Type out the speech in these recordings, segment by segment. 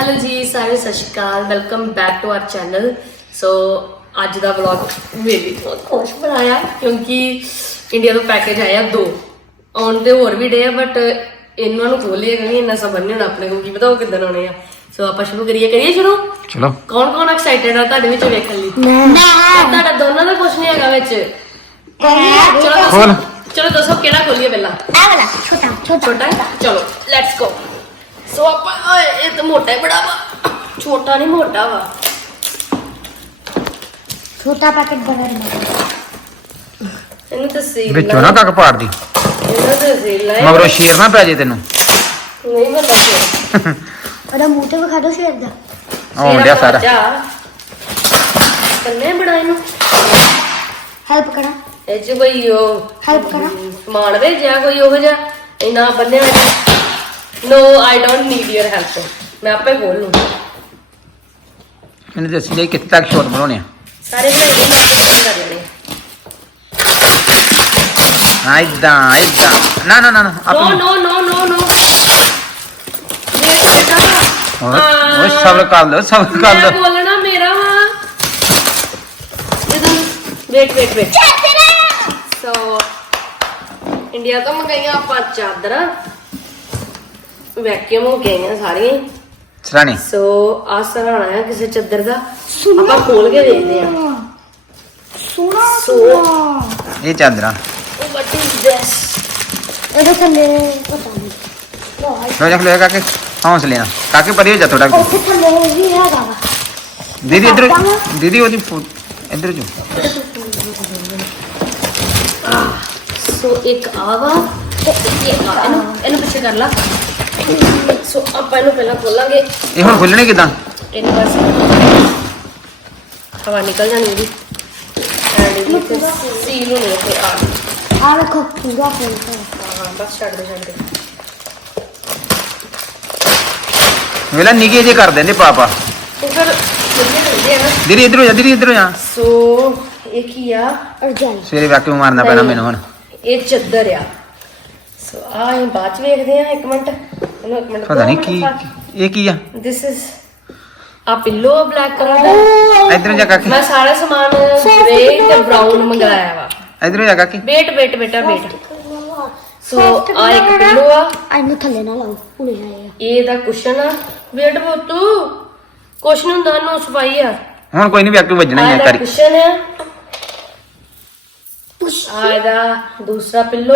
Hello ਜੀ ਸਾਰੇ ਸਤਿ ਸ਼੍ਰੀ ਅਕਾਲ। Welcome back to our channel so ਅੱਜ ਦਾ ਵਲੌਗ ਮੇਰੀ ਬਹੁਤ ਖੁਸ਼ ਬਣਾਇਆ ਕਿਉਂਕਿ ਇੰਡੀਆ ਤੋਂ ਪੈਕੇਜ ਆਇਆ ਦੋ। ਆਉਣ ਤੇ ਹੋਰ ਵੀ ਡੇ ਆ ਬਟ ਇਹਨਾਂ ਨੂੰ ਖੋਲੀਏ ਨਹੀਂ ਇੰਨਾ ਸਬਰ ਨਹੀਂ ਹੋਣਾ ਆਪਣੇ ਕੋਲ ਕੀ ਪਤਾ ਕਿੱਦਾਂ ਆਉਣੇ ਆ। ਸੋ ਆਪਾਂ ਸ਼ੁਰੂ ਕਰੀਏ ਕਰੀਏ ਸ਼ੁਰੂ? ਚਲੋ। ਕੌਣ ਕੌਣ ਐਕਸਾਈਟਡ ਆ ਤੁਹਾਡੇ ਵਿੱਚ ਵੇਖਣ ਲਈ? ਤੁਹਾਡਾ ਦੋਨਾਂ ਦਾ ਕੁਝ ਨਹੀਂ ਹੈਗਾ ਵਿੱਚ। ਚਲੋ ਦੱਸੋ ਚਲੋ ਦੱਸੋ ਕਿਹੜਾ ਖੋਲੀਏ ਪਹਿਲਾਂ? ਆ ਵਾਲਾ ਛੋਟਾ ਛੋਟਾ। ਚਲੋ। ਸੋ ਆਪਾਂ ਓਏ ਇਹ ਤਾਂ ਮੋਟਾ ਹੀ ਬੜਾ ਵਾ। ਛੋਟਾ ਨਹੀਂ ਮੋਟਾ ਵਾ। ਛੋਟਾ ਪੈਕੇਟ ਬਣਾ ਰਿਹਾ ਇਹਨੂੰ ਤਾਂ ਸੀਲ ਵਿੱਚੋਂ ਨਾ ਕੱਕ ਪਾੜਦੀ। ਇਹਨੂੰ ਤਾਂ ਸੀਲ ਲਾਏ ਮਗਰੋਂ ਸ਼ੇਰ ਨਾ ਪੈ ਜੇ ਤੈਨੂੰ। ਨਹੀਂ ਮੈਂ ਦੱਸਿਆ ਉਹਦਾ ਮੂੰਹ ਵਿਖਾ ਦੋ ਸ਼ੇਰ ਦਾ। ਆਉਣ ਡਿਆ ਸਾਰਾ। ਕੰਨੇ ਬੜਾ ਇਹਨੂੰ? ਹੈਲਪ ਕਰਾਂ। ਇਹ ਚ ਬਈ ਉਹ ਹੈਲਪ ਕਰਾਂ। ਸਮਾਨ ਵੇਚਿਆ ਕੋਈ ਉਹ ਜਿਹਾ। ਇਨਾ ਬੰਨਿਆ no I don't need your help ਮੈਂ ਆਪੇ ਖੋਲ ਲੂੰ ਇਹਨੇ ਦੱਸੀ ਜਾਈ ਕਿੱਥੇ ਤੱਕ ਸ਼ੋਟ ਬਣਾਉਣੇ ਆ। ਸਾਰੇ ਬਣਾਏ ਗਏ ਮੈਂ ਆਪੇ ਕਰ ਲੈਣੇ ਹਾਂ ਇਦਾਂ ਇਦਾਂ ਨਾ ਨਾ ਨਾ ਨਾ ਨੋ ਆਪਾਂ ਨੋ ਨੋ ਨੋ ਨੋ ਓਏ ਸਬਰ ਕਰ ਲਓ ਸਬਰ ਕਰ ਲਓ। ਬੋਲਣਾ ਮੇਰਾ ਵਾ। ਜਦੋਂ wait wait wait so India ਤੋਂ ਮੰਗਾਈਆਂ ਆਪਾਂ ਚਾਦਰਾਂ। ਵੈਕਿਊਮ ਹੋ ਕੇ ਆਈਆਂ ਸਾਰੀਆਂ ਹੀ। ਸਰਾਣੇ। ਸੋ ਆ ਸਰਾਣਾ ਹੈ ਕਿਸੇ ਚੱਦਰ ਦਾ। ਆਪਾਂ ਖੋਲ ਕੇ ਦੇਖਦੇ ਆ। ਸੋਹਣਾ ਸੋ ਸੋਹਣਾ ਇਹ ਚਾਦਰਾਂ। ਉਹ ਵੱਡੀ ਡਰੈਸ ਇਹਦੇ ਥੱਲੇ ਪਤਾ ਨਹੀਂ ਲੋਹਾ ਲੋ ਜਾ ਖਲੋ ਕਾਕੇ ਹੌਸਲੇ ਨਾਲ ਕਾਕੇ ਪਰੇ ਹੋ ਜਾ ਥੋੜਾ ਉੱਥੇ ਥੱਲੇ ਵੀ ਹੈਗਾ ਵਾ। ਦੀਦੀ ਇਧਰ ਦੀਦੀ ਉਹਦੀ ਫੋ- ਇੱਧਰ ਜੋ। ਸੋ ਇੱਕ ਆ ਵਾ ਤੇ ਇੱਕ ਇਹ ਆ। ਇਹਨੂੰ ਇਹਨੂੰ ਪਿੱਛੇ ਕਰ ਲਾ। ਸੋ ਆਪਾਂ ਇਹਨੂੰ ਪਹਿਲਾਂ ਖੋਲਾਂਗੇ। ਇਹ ਹੁਣ ਖੁੱਲਣੇ ਕਿਦਾਂ? ਇੱਕ ਪਾਸੇ ਹਵਾ ਨਿਕਲ ਜਾਣੀ ਇਹਦੀ। ਐਂਡ ਇਹਦੀ ਤੇ ਸੀਲ ਹੋਣੀ ਇੱਥੇ ਆ ਆ ਵੇਖੋ ਪੂਰਾ ਫੁੱਲ ਹੈ ਹਾਂ ਬਸ ਛੱਡ ਦੇ ਛੱਡ ਦੇ। ਵੇਲਾ ਨਿੱਕੇ ਜੇ ਕਰ ਦਿੰਦੇ ਪਾਪਾ ਤੇ ਫਿਰ ਵਧੀਆ ਲੱਗਦੇ ਆ ਨਾ। ਦੀਦੀ ਇਧਰ ਹੋ ਜਾ ਦੀਦੀ ਇਧਰ ਹੋ ਜਾ। ਸੋ ਇਹ ਕੀ ਆ? ਔਰ ਜਾਈ ਸਵੇਰੇ ਵਾਕਿਓ ਮਾਰਨਾ ਪੈਣਾ ਮੈਨੂੰ ਹੁਣ। ਇਹ ਚੱਦਰ ਆ। ਸੋ ਆ ਅਸੀਂ ਬਾਅਦ ਚ ਵੇਖਦੇ ਆ ਇੱਕ ਮਿੰਟ। ਇਹਨੂੰ ਇੱਕ ਮਿੰਟ ਪਤਾ ਨਹੀਂ ਕੀ ਇਹ ਕੀ ਆ? This is a pillow black colour ਦਾ ਇਧਰ ਜਾ ਕਾਕੇ। ਮੈਂ ਸਾਰਾ ਸਮਾਨ ਗ੍ਰੇ ਤੇ ਬ੍ਰਾਊਨ ਮੰਗਾਇਆ ਵਾ। ਇਧਰ ਹੋ ਜਾ ਕਾਕੇ। ਵੇਟ ਵੇਟ ਬੇਟਾ ਵੇਟ ਸੋ ਆ। ਇੱਕ ਪਿੱਲੋ ਆ। ਇਹਨੂੰ ਥੱਲੇ ਨਾ ਲਾਓ ਹੁਣੇ ਆਏਗਾ ਇਹ। ਦਾ ਕੁਸ਼ਨ ਆ। ਵੇਟ ਬੋਤੂ। ਕੁਛ ਨਹੀਂ ਹੁੰਦਾ ਨੂੰ ਸਫ਼ਾਈ ਆ। ਹੁਣ ਕੋਈ ਨਹੀਂ ਵਾਕਿਓ ਵੱਜਣਾ ਹੀ ਆ ਕਰੀ। ਕੁਸ਼ਨ ਆ। ਦੂਸਰਾ ਪਿੱਲੋ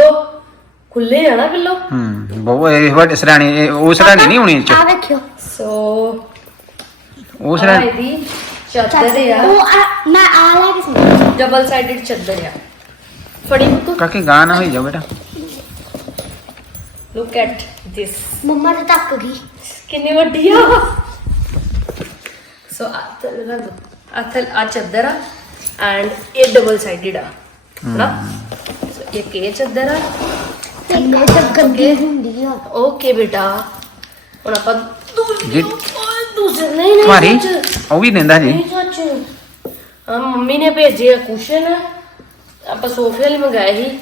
ਖੁੱਲੇ ਆ ਨਾ ਪਿੱਲੋ ਹੂੰ ਬਹੁਤ ਇਹ ਵੱਡ ਸਰਾਣੀ ਇਹ ਉਹ ਸਰਾਣੀ ਨਹੀਂ ਹੋਣੀ ਇਹ ਚ? ਆ ਵੇਖਿਓ। ਸੋ ਉਹ ਸਰਾਣੀ ਇਹਦੀ ਚਾਦਰ ਆ। ਉਹ ਆ- ਮੈਂ ਆ ਲੈ ਕੇ ਸੁਣ ਡਬਲ ਸਾਈਡਡ ਚਾਦਰ ਆ। ਫੜੀ ਬੁੱਤੂ ਕਾਕੇ ਗਾਂ ਨਾ ਹੋਈ ਜਾ ਬੇਟਾ। ਲੁੱਕ ਐਟ ਥਿਸ ਮੰਮਾ ਤੇ ਤੱਕ ਗਈ। ਕਿੰਨੀ ਵੱਡੀ ਆ। ਸੋ ਆ ਥੱਲੇ ਅਥਲ ਆ ਚਾਦਰ ਆ। ਐਂਡ ਇਹ ਡਬਲ ਸਾਈਡਡ ਆ। ਨਾ ਸੋ ਇਹ ਚਾਦਰ ਆ। ਥੱਲੇ ਤਾਂ ਗੰਦੀ ਹੁੰਦੀ ਆ। ਓਕੇ ਬੇਟਾ। ਹੁਣ ਆਪਾਂ ਦੂਸਰੀ ਜੀ। ਓਏ, ਦੂਸਰੇ ਨਹੀਂ ਨਹੀਂ ਤੁਹਾਡੀ ਸੱਚ। ਉਹ ਵੀ ਦਿੰਦਾ ਜੀ। ਨਹੀਂ ਸੱਚ। ਹਾਂ ਮੰਮੀ ਨੇ ਭੇਜੇ ਕੁਸ਼ਨ। ਆਪਾਂ ਸੋਫੇ ਵਾਲੀ ਮੰਗਾਏ ਸੀ।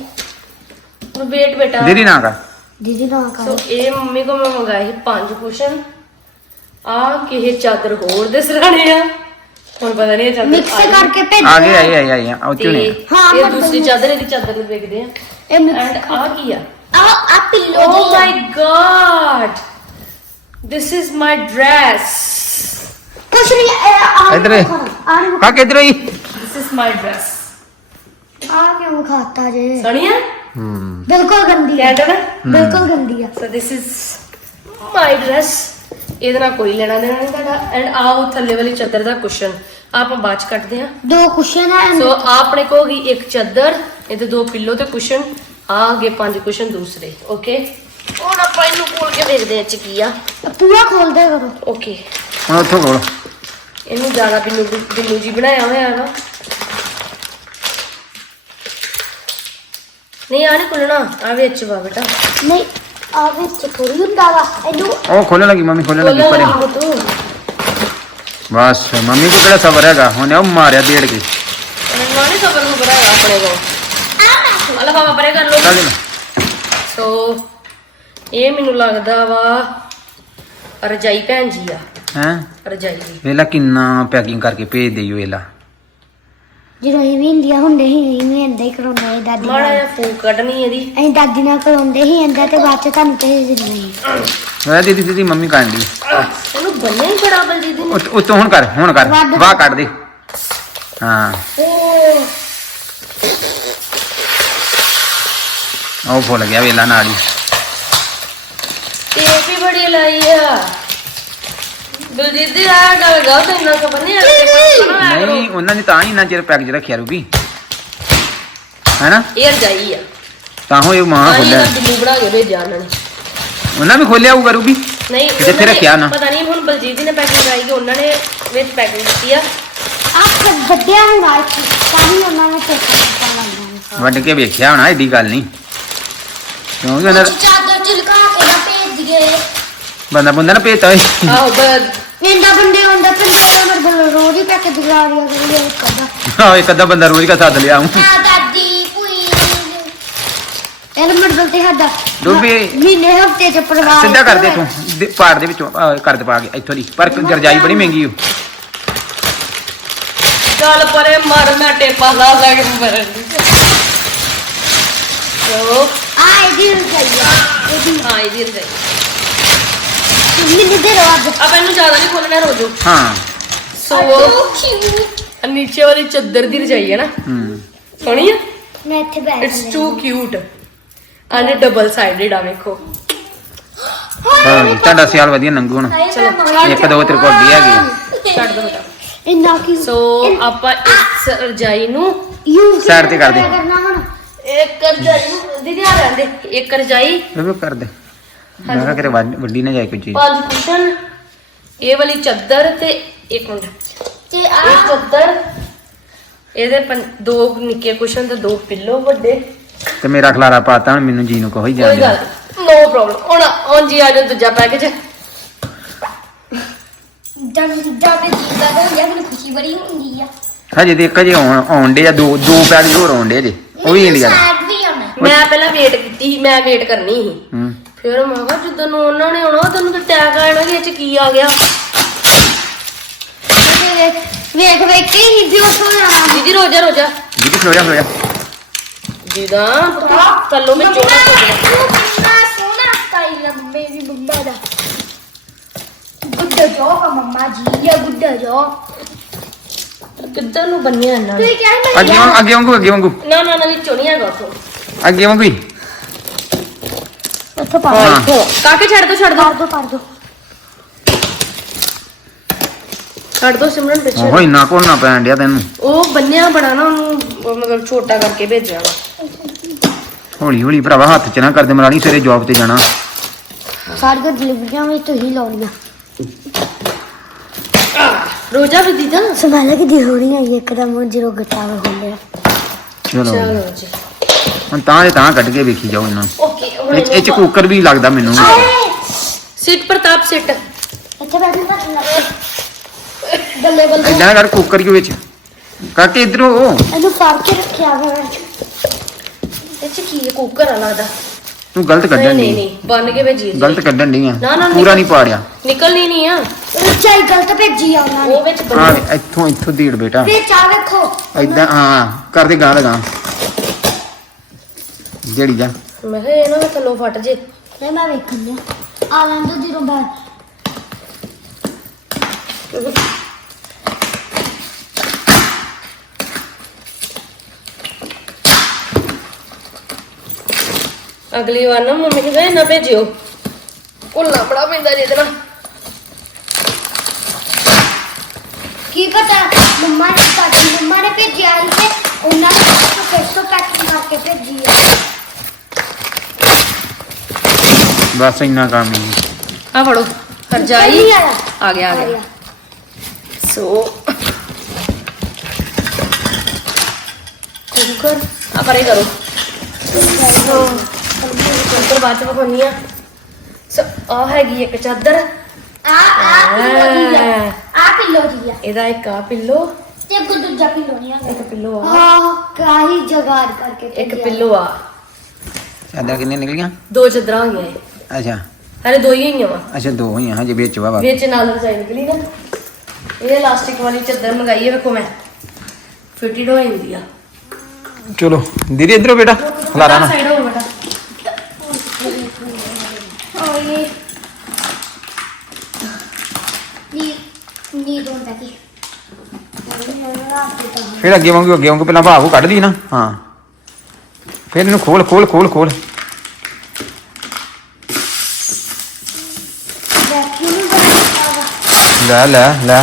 ਵੇਟ ਬੇਟਾ। ਦੀਦੀ ਨਾ ਕਰ। ਦੀਦੀ ਨਾ ਸੋ ਕਰ ਇਹ ਮੰਮੀ ਕੋ ਮੈਂ ਮੰਗਾਏ ਸੀ ਪੰਜ ਕੁਸ਼ਨ। ਆ ਕਿਹੇ ਚਾਦਰ ਹੋਰ ਦੇ ਸਰਾਣੇ ਆ। ਹੁਣ ਪਤਾ ਨਹੀਂ ਇਹ ਚਾਦਰ ਮਿਕਸ ਆਈ ਕਰਕੇ ਭੇਜ ਆ ਗਏ ਆਏ ਆਏ ਆਏ ਆ ਉਹ ਤੇ ਚੁਣੇ। ਹਾਂ, ਇਹ ਮੈਂ ਦੂਸਰੀ ਚਾਦਰ ਇਹਦੀ ਚਾਦਰ ਨੂੰ ਵੇਖਦੇ ਆ। ਇਹ ਮਿਕਸ ਐਂਡ ਆ ਕੀ ਆ? ਆ ਆ pillow Oh my god! This is my dress. ਕੁਛ ਨਹੀਂ ਆ ਇੱਧਰ ਆ। ਆ ਕਾਕੇ ਇਧਰ ਹੀ This is my dress. ਆ ਕਿਉਂ ਖਾਤਾ ਜੇ? ਸੋਨੀਆ? ਹੂੰ। ਬਿਲਕੁਲ ਗੰਦੀ ਆ। ਬਿਲਕੁਲ ਗੰਦੀ ਆ। Is my dress. ਇਹਦੇ ਨਾਲ ਕੋਈ ਲੈਣਾ ਦੇਣਾ ਨਹੀਂ ਤੁਹਾਡਾ। ਐਂਡ ਉਹ ਥੱਲੇ ਵਾਲੀ ਚਾਦਰ ਦਾ ਕੁਸ਼ਨ ਆਪਾਂ ਬਾਅਦ ਚ ਕੱਟਦੇ ਆ। ਦੋ ਕੁਸ਼ਨ ਹੈ ਸੋ ਆਪਣੇ ਕੋ ਗਈ ਇੱਕ ਚਾਦਰ ਇਹਦੇ ਦੋ ਪਿੱਲੋ ਤੇ ਕੁਸ਼ਨ ਆ ਅੱਗੇ ਪੰਜ ਕੁਸ਼ਨ ਦੂਸਰੇ ਓਕੇ ਹੁਣ ਆਪਾਂ ਇਹਨੂੰ ਖੋਲ ਕੇ ਦੇਖਦੇ ਆ ਚ ਕੀ ਆ। ਪੂਰਾ ਖੋਲ ਦੇ ਕਰੋ। ਓਕੇ ਹੁਣ ਉੱਥੋਂ ਕੋਲ ਇਹਨੂੰ ਜ਼ਿਆਦਾ ਬਿੱਲੂ ਬਿੱਲੂ ਜੀ ਬਣਾਇਆ ਹੋਇਆ ਹੈ ਨਾ ਨਹੀਂ ਆ ਨਹੀਂ ਖੁੱਲਣਾ ਆ ਵਿੱਚ ਵਾ ਬੇਟਾ। ਨਹੀਂ ਆ ਵਿੱਚ ਥੋੜੀ ਹੁੰਦਾ ਵਾ ਇਹਨੂੰ ਉਹ ਖੋਲਣ ਲੱਗੀ ਮੰਮੀ ਖੋਲਣ ਲੱਗੀ ਪਰੇ। ਤੂੰ। ਬਸ ਮੰਮੀ ਕੋ ਕਿਹੜਾ ਸਬਰ ਹੈਗਾ? ਹੁਣ ਉਹ ਮਾਰਿਆ ਡੇੜ ਕੇ। ਨਾ ਨਹੀਂ ਸਬਰ ਨੂੰ ਬੜਾ ਆਪਣੇ ਕੋ ਬਾਬਾ ਪਰੇ ਕਰ ਲੋ ਚੱਲ ਜੀ। ਸੋ ਇਹ ਮੈਨੂੰ ਲੱਗਦਾ ਵਾ ਰਜਾਈ ਭੈਣ ਜੀ ਆ। ਹੈ? ਰਜਾਈ। ਦੀ ਵੇਲਾ ਕਿੰਨਾ ਪੈਕਿੰਗ ਕਰਕੇ ਭੇਜ ਦੇਈ ਵੇਲਾ। ਜਦੋਂ ਇਹ ਵੀ ਇੰਡੀਆ ਹੁੰਦੇ ਸੀ ਇਹ ਵੀ ਇੰਦਾ ਹੀ ਕਰਾਉਂਦੇ ਸੀ ਦਾਦੀ ਮਾੜਾ ਨਾਲ। ਜਿਹਾ ਫੂਕ ਕੱਢਣੀ ਇਹਦੀ। ਅਸੀਂ ਦਾਦੀ ਨਾਲ ਕਰਾਉਂਦੇ ਸੀ ਇੰਦਾ ਤੇ ਬਾਅਦ ਚ ਤੁਹਾਨੂੰ ਭੇਜ ਦਿੰਦੇ ਸੀ ਵੇ ਦੀਦੀ ਦੀਦੀ ਮੰਮੀ ਕਰਨ ਦੀ ਇਹਨੂੰ ਬੰਨਿਆ ਹੀ ਬੜਾ ਬਲਜੀਤ ਨੇ। ਉਹ ਤੋਂ ਹੁਣ ਕਰ ਹੁਣ ਕਰ। ਵਾਹ ਕੱਢ ਦੇ। ਹਾਂ। ਉਹ ਫੁੱਲ ਗਿਆ ਵੇਲਾ ਨਾਲ ਹੀ। ਟੇਪ ਹੀ ਬੜੀ ਲਾਈ ਆ। ਬਲਜੀਤ ਦੀ ਆ ਗੱਲ ਗਾ ਤੇ ਇੰਨਾ ਕੁ ਬੰਨਿਆ ਨਹੀਂ ਉਹਨਾਂ ਨੇ ਤਾਂ ਹੀ ਇੰਨਾ ਚਿਰ ਪੈਕ ਚ ਰੱਖਿਆ ਰੂਬੀ। ਹੈਨਾ? ਇਹ ਰਜਾਈ ਆ। ਤਾਂ ਹੋ ਇਹ ਮਾਂ ਖੋਲਿਆ ਬਿੱਲੂ ਬਣਾ ਕੇ ਭੇਜਿਆ ਉਹਨਾਂ ਨੇ। ਉਹਨਾਂ ਵੀ ਖੋਲਿਆ ਹੋਊਗਾ ਰੂਬੀ? ਨਹੀਂ ਜਿੱਥੇ ਨੇ- ਰੱਖਿਆ ਨਾ। ਪਤਾ ਨਹੀਂ ਹੁਣ ਬਲਜੀਤ ਜੀ ਨੇ ਪੈਕਿੰਗ ਕਰਾਈ ਕਿ ਉਹਨਾਂ ਨੇ ਵਿੱਚ ਪੈਕਿੰਗ ਕੀਤੀ ਆ। ਆਪ ਵੱਡਿਆ ਹੁੰਦਾ ਸੀ ਤਾਂ ਹੀ ਉਹਨਾਂ ਨੇ ਦਿੱਤਾ। ਲੰਗਾ ਵੱਢ ਕੇ ਵੇਖਿਆ ਹੋਣਾ ਏਡੀ ਗੱਲ ਨਹੀਂ। ਕਿਉਂਕਿ ਉਹਨਾਂ ਦਾ ਚਾਦਰ ਚਲਕਾ ਕੇ ਨਾ ਭੇਜ ਦਈਏ। ਬੰਦਾ ਬੰਦਾ ਨਾ ਭੇਜਤਾ ਓਏ ਆਹੋ ਬ- ਬੰਦੇ ਹੁੰਦਾ ਤੇ ਮੇਰਾ ਰੋਜ਼ ਹੀ ਪੈਕੇ ਦਿਖਾ ਰਿਆ ਕਰੀਏ ਕਦਾ ਆਹ ਇੱਕ ਅੱਧਾ ਬੰਦਾ ਰੋਜ਼ ਦਾ ਸੱਦ ਲਿਆ ਹੂੰ ਆ ਦਾਦੀ ਪੂਈ ਇਹ ਮਰਬਲ ਤੇ ਸਾਡਾ। ਡੋਬੇ। ਮਹੀਨੇ ਹਫ਼ਤੇ ਚ ਪਰਿਵਾਰ ਸਿੱਧਾ ਕਰ ਦੇ ਤੂੰ। ਦੇ- ਪਾੜ ਦੇ ਵਿੱਚੋਂ ਆਹ ਕਰ ਦੇ ਪਾ ਕੇ ਇੱਥੋਂ ਦੀ। ਪਰ ਗਰਜਾਈ ਬੜੀ ਮਹਿੰਗੀ ਓ। ਚੱਲ ਪਰੇ ਮਰ ਮੈਂ ਟੇਪਾ ਲਾ ਲਾ ਕੇ ਮਰਨ ਆ ਇਹਦੀ ਰਜਾਈਆ ਇਹਦੀ। ਹਾਂ ਇਹਦੀ ਰਜਾਈ। ਮੈਨੂੰ ਦੇ ਰੋ ਅੱਜ ਆਪਾਂ ਇਹਨੂੰ ਜ਼ਿਆਦਾ ਨਹੀਂ ਖੋਲਣਾ ਰੋਜੋ ਹਾਂ। ਸੋ ਆਹ ਨੀਚੇ ਵਾਲੀ ਚੱਦਰ ਦੀ ਰਜਾਈ ਹੈ ਨਾ। ਹੂੰ। ਸੋਹਣੀ ਆ? ਮੈਂ ਇੱਥੇ ਬੈਠ it's too cute and double sided ਆ ਵੇਖੋ। ਹਾਂ ਤੁਹਾਡਾ ਸਿਆਲ ਵਧੀਆ ਲੰਘੂ ਹੁਣ। ਇੱਕ ਦੋ ਤੇਰੇ ਕੋਲ ਵੀ ਹੈਗੀ ਛੱਡ ਦੋ ਬੇਟਾ। ਇੰਨਾ ਕੀ ਸੋ ਆਪਾਂ ਇਸ ਰਜਾਈ ਨੂੰ ਯੂਜ਼ Side ਤੇ ਕਰ ਦੇ। ਕਰਨਾ ਹੁਣ? ਇੱਕ ਰਜਾਈ ਨੂੰ ਦੀਦੀ ਆ ਰਹਿੰਦੇ ਇੱਕ ਰਜਾਈ। ਬੇਬੇ ਕਰ ਦੇ। ਮੈਂ ਕਿਹਾ ਕਿਤੇ ਵੱਢ- ਵੱਡੀ ਨਾ ਜਾਏ ਕੋਈ ਚੀਜ਼। ਪੰਜ ਕੁਸ਼ਨ ਇਹ ਵਾਲੀ ਚੱਦਰ ਤੇ ਇੱਕ ਮਿੰਟ। ਤੇ ਇਹ ਆ ਚੱਦਰ ਇਹਦੇ ਪੰ- ਦੋ ਨਿੱਕੇ ਕੁਸ਼ਨ ਤੇ ਦੋ ਪਿੱਲੋ ਵੱਡੇ। ਤੇ ਮੇਰਾ ਖਲਾਰਾ ਪਾਤਾ ਹੁਣ ਮੈਨੂੰ ਜੀ ਨੂੰ ਕਹੋ ਹੀ ਕੋਈ ਜਾਣ ਗੱਲ ਨੋ। ਪ੍ਰੋਬਲਮ ਹੁਣ ਹੁਣ ਜੀ ਆ ਜਾ ਦੂਜਾ ਪੈਕੇਜ ਜਦ ਜਦ ਜੀਦਾ ਤਾਂ ਹੁੰਦਾ ਮੈਨੂੰ ਖੁਸ਼ੀ ਬੜੀ ਹੁੰਦੀ ਆ। ਹਜੇ ਤੇ ਇੱਕ ਜੇ ਆਉਣ ਆਉਣ ਡੇ ਆ ਦੋ ਦੋ ਪੈਕ ਹੋਰ ਆਉਣ ਡੇ ਜੇ ਉਹ ਵੀ ਇੰਡੀਆ ਦਾ। ਮੈਂ ਪਹਿਲਾਂ ਵੇਟ ਕੀਤੀ ਸੀ ਮੈਂ ਵੇਟ ਕਰਨੀ ਸੀ। ਹੂੰ। ਫਿਰ ਮੈਂ ਕਿਹਾ ਜਦੋਂ ਨੂੰ ਉਹਨਾਂ ਨੇ ਆਉਣਾ ਤੈਨੂੰ ਤਾਂ ਟੈਗ ਆਣਾ ਕਿ ਇਹ ਚ ਕੀ ਆ ਗਿਆ। ਤੇ ਵੇਖ ਵੇਖ ਕੇ ਹੀ ਬਿਉਸ ਹੋ ਜਾਣਾ ਦੀਦੀ ਰੋਜਾ ਰੋਜਾ। ਜੀ ਖਲੋ ਜਾ ਖਲੋ ਜਾ ਜਿਦਾ ਕੱਲੋ ਮੈਂ ਚੋਣਾ ਸੋਚਦਾ ਕਿੰਨਾ ਸੋਹਣਾ ਸਟਾਈਲ ਮੇਰੀ ਮੰਮਾ ਦਾ। ਗੁੱਡਾ ਜੋ ਆ ਮੰਮਾ ਜੀ ਇਹ ਗੁੱਡਾ ਜੋ। ਕਿੱਧਰ ਨੂੰ ਬੰਨਿਆ ਨੇ? ਤੂੰ ਕਿਹਾ ਮੈਂ ਅੱਗੇ ਵਾਂਗ ਅੱਗੇ ਵਾਂਗੂ ਅੱਗੇ ਵਾਂਗੂ। ਨਾ ਨਾ ਨਾ ਵਿੱਚੋਂ ਨਹੀਂ ਹੈਗਾ ਉਥੋਂ। ਅੱਗੇ ਹੀ ਉੱਥੋਂ ਪਾ ਹਾਂ। ਕਾਕੇ ਛੱਡ ਦੋ ਛੱਡ ਦੋ। ਕਰ ਦੋ ਕਰ ਦੋ। ਛੱਡ ਦੋ ਸਿਮਰਨ ਪਿੱਛੇ। ਉਹ ਇੰਨਾ ਘੋਲਣਾ ਪੈਣ ਡਿਆ ਤੈਨੂੰ। ਉਹ ਬੰਨਿਆ ਬੜਾ ਨਾ ਉਹਨੂੰ ਉਹ ਮਤਲਬ ਛੋਟਾ ਕਰਕੇ ਭੇਜਿਆ ਵਾ। ਹੌਲੀ ਹੌਲੀ ਭਰਾਵਾ ਹੱਥ ਚ ਨਾ ਕਰਦੇ ਮਰਾਣੀ ਸਵੇਰੇ ਜੌਬ ਤੇ ਜਾਣਾ। ਸਾਰੀਆਂ ਡਿਲੀਵਰੀਆਂ ਵਿੱਚ ਤੁਸੀਂ ਲਾਉਣੀਆਂ। ਰੋਜਾ ਵੀ ਦੀਦਾ। ਸਮਝ ਕਿ ਦੀ ਹੋਣੀ ਆਈ ਇੱਕਦਮ ਜਦੋਂ ਗੱਟਾ ਖੋਲਿਆ ਚਲੋ। ਚਲੋ ਜੀ। ਹੁਣ ਤਾਂ ਇਹ ਤਾਂ ਕੱਢ ਕੇ ਵੇਖੀ ਜਾਓ ਇਹਨਾਂ ਨੂੰ। ਓਕੇ ਹੁਣ ਇਹ 'ਚ- ਇਹ ਚ ਕੁੱਕਰ ਵੀ ਲੱਗਦਾ ਮੈਨੂੰ। ਸਿੱਟ ਪ੍ਰਤਾਪ ਸਿੱਟ। ਇੱਥੇ ਬੈਠਣ ਦਾ ਲੱਗੇ ਬੱਲੇ ਬੱਲੇ। ਨਾ ਕਰ ਕੁੱਕਰ ਦੇ ਵਿੱਚ? ਕਾਕੇ ਇਧਰੋਂ ਇਹਨੂੰ ਫੜ ਕੇ ਰੱਖਿਆ ਹੋਇਆ ਇਹ ਚ ਕੀ ਹੈ ਕੁੱਕਰ ਆ ਲੱਗਦਾ। ਤੂੰ ਗਲਤ ਨਹੀਂ ਕੱਢਣ ਨਹੀਂ ਦੀ ਨਹੀਂ ਬੰਨ ਕੇ ਭੇਜੀ। ਗਲਤ ਕੱਢਣ ਦੀ ਆ। ਨਾ, ਨਾ, ਪੂਰਾ ਨਹੀਂ ਪਾੜਿਆ। ਨਿਕਲਣੀ ਨਹੀਂ ਆ। ਚਾਈ ਗਲਤ ਭੇਜੀ ਆ ਉਹਨਾਂ ਨੇ। ਉਹ ਵਿੱਚ ਆ ਬੰਨ। ਵੇ, ਇੱਥੋਂ ਇੱਥੋਂ ਦੀੜ ਬੇਟਾ। ਵਿੱਚ ਆ ਵੇਖੋ। ਇਦਾਂ ਹਾਂ ਕਰਦੇ ਗਾਂ ਲਗਾ। ਜਿਹੜੀ ਜਾ ਮੈਂ ਕਿਹਾ ਇਹ ਨਾ ਥੱਲੋਂ ਫਟ ਜੇ। ਨਹੀਂ ਮੈਂ ਵੇਖਣੀ ਆ। ਲੈਂਦੋ ਜਦੋਂ ਬਾਅਦ ਅਗਲੀ ਵਾਰ ਨਾ ਮੰਮੀ ਕਹਿੰਦੇ ਨਾ ਭੇਜਿਓ। ਭੁੱਲਣਾ ਬੜਾ ਪੈਂਦਾ ਜਿਹਦੇ ਨਾਲ। ਕੀ ਪਤਾ ਮੰਮਾ ਨੇ ਸਾਡੀ ਮੰਮਾ ਨੇ ਭੇਜਿਆ ਸੀ ਤੇ ਉਹਨਾਂ ਨੇ ਤੋਂ ਫਿਰ ਤੋਂ ਪੈਕ ਮਾਰ ਕੇ ਭੇਜੀ ਆ। ਬਸ ਇੰਨਾ ਕੰਮ ਹੀ। ਆ ਫੜੋ। ਆਇਆ। ਆ ਗਿਆ ਆ ਗਿਆ। So cooker. ਆ ਪਰੇ ਕਰੋ। ਸੋ ਕੁੱਕਰ ਬਾਅਦ ਚ ਪਕਾਉਣੀ ਆ। ਸੋ ਆ ਹੈਗੀ ਇੱਕ ਚਾਦਰ। ਆ ਆ ਪਿੱਲੋ ਦੀ ਆ। ਆ ਪਿੱਲੋ ਦੀ ਆ। ਇਹਦਾ ਇੱਕ ਆ ਪਿੱਲੋ। ਤੇ ਅੱਗੋਂ ਦੂਜਾ ਪਿੱਲੋ ਨਹੀਂ ਆ। ਇੱਕ ਪਿੱਲੋ ਆ। ਹਾਂ ਕਾਹੀ ਜਗਾੜ ਕਰਕੇ ਇੱਕ। ਪਿੱਲੋ ਆ। ਚਾਦਰ ਕਿੰਨੇ ਨਿਕਲੀਆਂ? ਦੋ ਚਾਦਰਾਂ ਹੋਈਆਂ ਇਹ। ਅੱਛਾ। ਹਲੇ ਦੋ ਹੀ ਹੋਈਆਂ ਵਾ। ਅੱਛਾ ਦੋ ਹੋਈਆਂ ਹਜੇ ਵਿੱਚ ਵਾ ਵਾ ਵਿੱਚ ਨਾਲ ਰਜਾਈ ਨਿਕਲੀ ਨਾ। ਇਹ ਇਲਾਸਟਿਕ ਵਾਲੀ ਚਾਦਰ ਮੰਗਾਈ ਹੈ ਵੇਖੋ ਮੈਂ। ਫਿਟਡ ਹੋ ਜਾਂਦੀ ਆ। ਚਲੋ ਦੀਦੀ ਇਧਰੋਂ ਬੇਟਾ ਖਲਾਰਾ ਨਾ। ਸਾਈਡ ਹੋ ਬੇਟਾ। ਓਏ ਨੀ ਨੀ ਦੋਨ ਤੱਕੀ ਫਿਰ ਅੱਗੇ ਵਾਂਗੂ ਅੱਗੇ ਵਾਂਗੂ ਪਹਿਲਾਂ ਭਾਗੂ ਕੱਢ ਲਈ ਨਾ। ਹਾਂ। ਫਿਰ ਇਹਨੂੰ ਖੋਲ ਖੋਲ ਖੋਲ ਖੋਲ ਬੈਠੀ ਨੂੰ ਬੜਾ ਲੈ ਲੈ ਲੈ।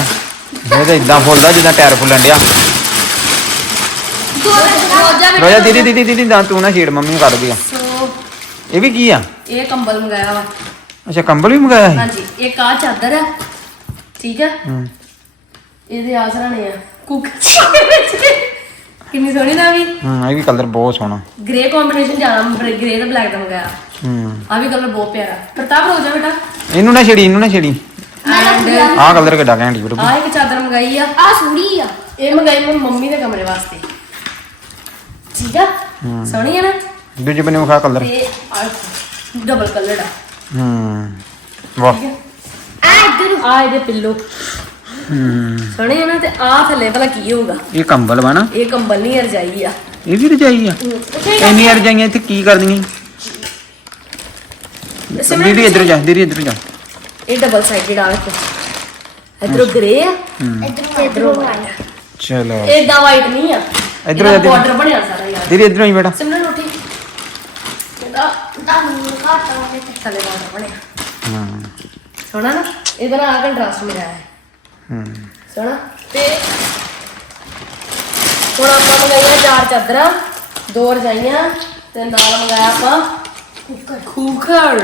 ਇਹ ਤਾਂ ਇਦਾਂ ਫੁੱਲਦਾ ਜਿੱਦਾਂ ਟਾਇਰ ਫੁੱਲਣ ਡਿਆ। ਰੋਜਾ ਰੋਜਾ ਦੀਦੀ ਦੀਦੀ ਦੀਦੀ ਦਾ ਤੂੰ ਨਾ ਛੇੜ ਮੰਮੀ ਨੂੰ ਕੱਢ ਦਿਆ। ਸੋ ਇਹ ਵੀ ਕੀ ਆ? ਇਹ ਕੰਬਲ ਮੰਗਾਇਆ ਵਾ। ਅੱਛਾ ਕੰਬਲ ਵੀ ਮੰਗਾਇਆ ਸੀ? ਹਾਂਜੀ ਇੱਕ ਆ ਚਾਦਰ ਆ। ਠੀਕ ਆ? ਹੂੰ। ਇਹਦੇ ਆਸਰਾਣੇ ਆ। ਕੁੱਕ। ਕਿੰਨੀ ਸੋਹਣੀ ਨਾ ਵੀ। ਹੂੰ ਇਹ ਵੀ ਕਲਰ ਬਹੁਤ ਸੋਹਣਾ। ਗ੍ਰੇ ਕੰਬੀਨੇਸ਼ਨ ਜ਼ਿਆਦਾ ਗ੍ਰੇ ਤੇ ਬਲੈਕ ਦਾ ਮੰਗਾਇਆ। ਹੂੰ। ਆ ਵੀ ਕਲਰ ਬਹੁਤ ਪਿਆਰਾ। ਪ੍ਰਤਾਪ ਰੋਜਾ ਬੇਟਾ। ਇਹਨੂੰ ਨਾ ਛੇੜੀ ਇਹਨੂੰ ਨਾ ਛੇੜੀ। ਐਂਡ ਆਹ ਕਲਰ ਕਿੱਡਾ ਘੈਂਟ ਵੀਰ ਆ ਇੱਕ ਚਾਦਰ ਮੰਗਾਈ ਆ। ਆ ਸੂੜੀ ਆ। ਇਹ ਮੰਗਾਈ ਮੈਂ ਮੰਮੀ ਦੇ ਕਮਰੇ ਵਾਸਤੇ। ਠੀਕ ਆ? ਸੋਹਣੀ ਆ ਨਾ? ਦੂਜੇ ਬੰਨੇ ਵਿਖਾ ਕਲਰ। ਤੇ ਡਬਲ ਕਲਰ ਆ। ਹੂੰ। ਵਾਹ। ਆ? ਇੱਧਰ। ਆ ਇਹਦੇ ਪਿੱਲੋ। ਹੂੰ। ਸੋਹਣੇ ਆ ਨਾ ਤੇ ਆ ਥੱਲੇ ਭਲਾ ਕੀ ਹੋਊਗਾ? ਇਹ ਕੰਬਲ ਵਾ ਨਾ। ਇਹ ਕੰਬਲ ਨਹੀਂ ਰਜਾਈ ਆ। ਇਹ ਵੀ ਰਜਾਈ ਆ। ਇੰਨੀਆਂ ਰਜਾਈਆਂ ਇੱਥੇ ਕੀ ਕਰਦੀਆਂ ਦੀਦੀ ਇੱਧਰ ਜਾ ਦੀਦੀ ਇੱਧਰ ਜਾ। ਇਹ ਡਬਲ ਸਾਈਡਡ ਆ ਵੇਖੋ ਇਧਰੋਂ ਗ੍ਰੇ ਆ ਇੱਧਰ ਤੇ ਇੱਧਰੋਂ ਆਇਆ ਚਲੋ ਏਡਾ ਵਾਈਟ ਨਹੀਂ ਆ ਇੱਧਰੋਂ ਜਾ ਦੀਦੀ। ਬਾਰਡਰ ਬਣਿਆ ਸਾਰਾ ਯਾਰ ਦੀਦੀ ਇੱਧਰੋਂ ਹੀ ਬੇਟਾ ਸਿਮਰਨ ਰੋਟੀ ਇਹਦਾ ਤੁਹਾਨੂੰ ਘਾਟਾ ਵਾਲੇ ਤੇ ਥੱਲੇ ਬਾਰਡਰ ਬਣਿਆ ਹਾਂ ਸੋਹਣਾ ਨਾ ਇਹਦਾ ਨਾਲ ਆ ਕੰਟਰਾਸਟ ਮਿਲਿਆ ਹੈ ਹੂੰ ਸੋਹਣਾ ਤੇ ਹੁਣ ਆਪਾਂ ਮੰਗਾਈਆਂ ਚਾਰ ਚਾਦਰਾਂ ਦੋ ਰਜਾਈਆਂ ਤੇ ਨਾਲ ਮੰਗਾਇਆ ਆਪਾਂ ਕੁੱਕਰ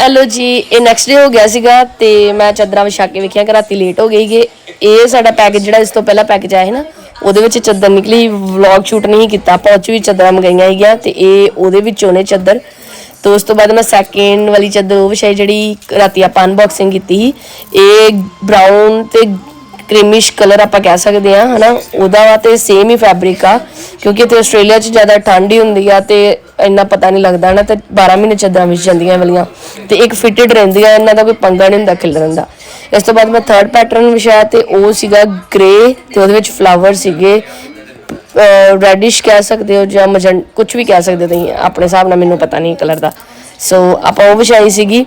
ਹੈਲੋ ਜੀ ਇਹ ਨੈਕਸਟ ਡੇ ਹੋ ਗਿਆ ਸੀਗਾ ਤੇ ਮੈਂ ਚਾਦਰਾਂ ਵਿਛਾ ਕੇ ਵੇਖਿਆ ਕਿ ਰਾਤੀ ਲੇਟ ਹੋ ਗਈ ਗੇ। ਇਹ ਸਾਡਾ ਪੈਕੇਜ ਜਿਹੜਾ ਇਸ ਤੋਂ ਪਹਿਲਾਂ ਪੈਕੇਜ ਆਇਆ ਹੈ ਨਾ, ਉਹਦੇ ਵਿੱਚ ਚਾਦਰ ਨਿਕਲੀ ਵਲੌਗ ਸ਼ੂਟ ਨਹੀਂ ਕੀਤਾ, ਆਪਾਂ ਵੀ ਚਾਦਰਾਂ ਮੰਗਾਈਆਂ ਹੈਗੀਆਂ ਤੇ ਇਹ ਉਹਦੇ ਵਿੱਚੋਂ ਨੇ ਚਾਦਰ। ਤੇ ਉਸ ਤੋਂ ਬਾਅਦ ਮੈਂ ਸੈਕਿੰਡ ਵਾਲੀ ਚਾਦਰ ਉਹ ਵਿਛਾਈ ਜਿਹੜੀ ਰਾਤੀ ਆਪਾਂ ਅਨਬਾਕਸਿੰਗ ਕੀਤੀ ਸੀ, ਇਹ ਬ੍ਰਾਊਨ ਤੇ ਕ੍ਰੀਮਿਸ਼ ਕਲਰ ਆਪਾਂ ਕਹਿ ਸਕਦੇ ਆ ਹਨਾ? ਉਹਦਾ ਵਾ ਤੇ ਸੇਮ ਹੀ ਫੈਬਰਿਕ ਆ, ਕਿਉਂਕਿ ਇੱਥੇ ਆਸਟ੍ਰੇਲੀਆ 'ਚ ਜ਼ਿਆਦਾ ਠੰਡ ਹੀ ਹੁੰਦੀ ਆ ਤੇ ਇੰਨਾ ਪਤਾ ਨਹੀਂ ਲੱਗਦਾ ਨਾ ਤੇ 12 ਮਹੀਨੇ ਚਾਦਰਾਂ ਵਿੱਚ ਜਾਂਦੀਆਂ ਵਾਲੀਆਂ। ਤੇ ਇੱਕ ਫਿਟਡ ਰਹਿੰਦੀਆਂ, ਇਹਨਾਂ ਦਾ ਕੋਈ ਪੰਗਾ ਨਹੀਂ ਹੁੰਦਾ ਖਿਲਰਨ ਦਾ। ਇਸ ਤੋਂ ਬਾਅਦ ਮੈਂ ਥਰਡ ਪੈਟਰਨ ਵਿਛਾਇਆ ਤੇ ਉਹ ਸੀਗਾ ਗ੍ਰੇ ਤੇ ਉਹਦੇ ਵਿੱਚ ਫਲਾਵਰ ਸੀਗੇ। ਰੈਡਿਸ਼ ਕਹਿ ਸਕਦੇ ਹੋ ਜਾਂ ਮਜੰ ਕੁਝ ਵੀ ਕਹਿ ਸਕਦੇ ਹੋ ਤੁਸੀਂ, ਆਪਣੇ ਹਿਸਾਬ ਨਾਲ ਮੈਨੂੰ ਪਤਾ ਨਹੀਂ ਕਲਰ ਦਾ। ਸੋ ਆਪਾਂ ਉਹ ਵਿਛਾਈ ਸੀਗੀ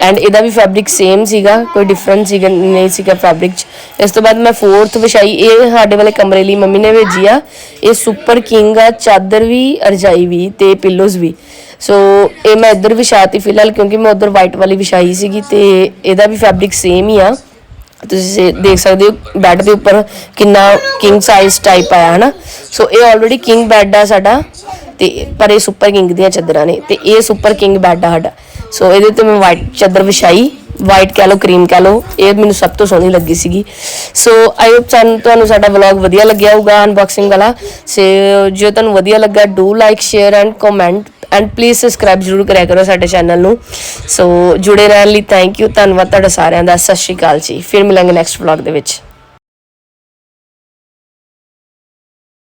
ਐਂਡ ਇਹਦਾ ਵੀ ਫੈਬਰਿਕ ਸੇਮ ਸੀਗਾ ਕੋਈ ਡਿਫਰੈਂਸ ਸੀਗਾ ਨਹੀਂ ਸੀਗਾ ਫੈਬਰਿਕ ਚ ਇਸ ਤੋਂ ਬਾਅਦ ਮੈਂ ਫੋਰਥ ਵਿਛਾਈ ਇਹ ਸਾਡੇ ਵਾਲੇ ਕਮਰੇ ਲਈ ਮੰਮੀ ਨੇ ਭੇਜੀ ਆ ਇਹ ਸੁਪਰ ਕਿੰਗ ਆ ਚਾਦਰ ਵੀ ਰਜਾਈ ਵੀ ਤੇ ਪਿਲੋਜ਼ ਵੀ ਸੋ ਇਹ ਮੈਂ ਇੱਧਰ ਵਿਛਾਤੀ ਫਿਲਹਾਲ ਕਿਉਂਕਿ ਮੈਂ ਉਧਰ ਵਾਈਟ ਵਾਲੀ ਵਿਛਾਈ ਸੀਗੀ ਤੇ ਇਹਦਾ ਵੀ ਫੈਬਰਿਕ ਸੇਮ ਹੀ ਆ ਤੁਸੀਂ ਦੇਖ ਸਕਦੇ ਹੋ ਬੈੱਡ ਦੇ ਉੱਪਰ ਕਿੰਨਾ ਕਿੰਗ ਸਾਈਜ਼ ਟਾਈਪ ਆਇਆ ਹਨਾ ਸੋ ਇਹ ਆਲਰੇਡੀ ਕਿੰਗ ਬੈੱਡ ਆ ਸਾਡਾ ਤੇ ਪਰ ਇਹ ਸੁਪਰ ਕਿੰਗ ਦੀਆਂ ਚਾਦਰਾਂ ਨੇ ਤੇ ਇਹ ਸੁਪਰ ਕਿੰਗ ਬੈੱਡ ਆ ਸਾਡਾ। ਸੋ ਇਹਦੇ ਤੇ ਮੈਂ ਵਾਈਟ ਚਾਦਰ ਵਿਛਾਈ ਵਾਈਟ ਕਹ ਲਓ ਕਰੀਮ ਕਹ ਲਓ, ਇਹ ਮੈਨੂੰ ਸਭ ਤੋਂ ਸੋਹਣੀ ਲੱਗੀ ਸੀਗੀ। ਸੋ ਆਈ ਹੋਪ ਤੁਹਾਨੂੰ ਤੁਹਾਨੂੰ ਸਾਡਾ ਵਲੌਗ ਵਧੀਆ ਲੱਗਿਆ ਹੋਊਗਾ ਅਨਬਾਕਸਿੰਗ ਵਾਲਾ। ਸੇ ਜੇ ਤੁਹਾਨੂੰ ਵਧੀਆ ਲੱਗਾ do like share and comment and please subscribe ਜ਼ਰੂਰ ਕਰਿਆ ਕਰੋ ਸਾਡੇ ਚੈਨਲ ਨੂੰ। ਸੋ ਜੁੜੇ ਰਹਿਣ ਲਈ ਥੈਂਕ ਯੂ ਧੰਨਵਾਦ ਤੁਹਾਡਾ ਸਾਰਿਆਂ ਦਾ। ਸਤਿ ਸ਼੍ਰੀ ਅਕਾਲ ਜੀ। ਫਿਰ ਮਿਲਾਂਗੇ ਨੈਕਸਟ ਵਲੌਗ ਦੇ ਵਿੱਚ।